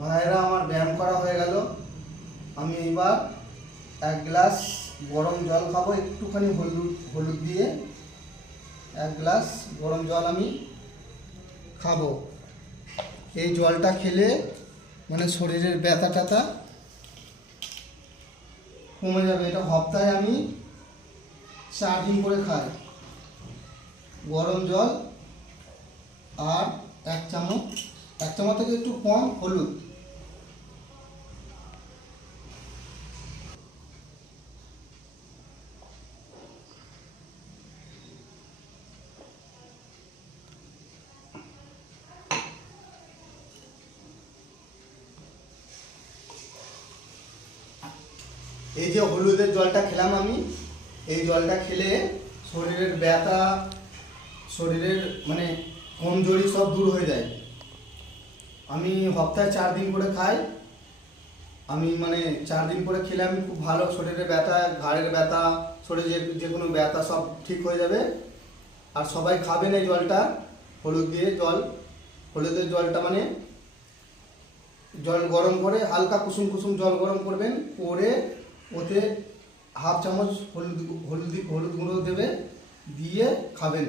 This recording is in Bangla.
ভাইরা, আমার ব্যায়াম করা হয়ে গেল। আমি এবার 1 গ্লাস গরম জল খাবো, একটুখানি হলুদ দিয়ে 1 গ্লাস গরম জল আমি খাবো। এই জলটা খেলে মানে শরীরের ব্যথা ট্যাথা কমে যাবে। এটা সপ্তাহে আমি 4 দিন করে খাই। গরম জল আর 1 চামচ থেকে একটু কম হলুদ। এই যে হলুদের জলটা খেলাম আমি, এই জলটা খেলে শরীরের ব্যথা, শরীরের মানে কমজোরি সব দূর হয়ে যায়। আমি সপ্তাহে 4 দিন করে খাই। আমি মানে 4 দিন করে খেলে আমি খুব ভালো, শরীরের ব্যথা, ঘাড়ের ব্যথা, শরীরে যে কোনো ব্যথা সব ঠিক হয়ে যাবে। আর সবাই খাবেন এই জলটা, হলুদ দিয়ে হলুদের জলটা মানে জল গরম করে হালকা কুসুম কুসুম জল গরম করবেন, করে ওতে 1/2 চামচ হলুদ গুঁড়ো দেবে, দিয়ে খাবেন।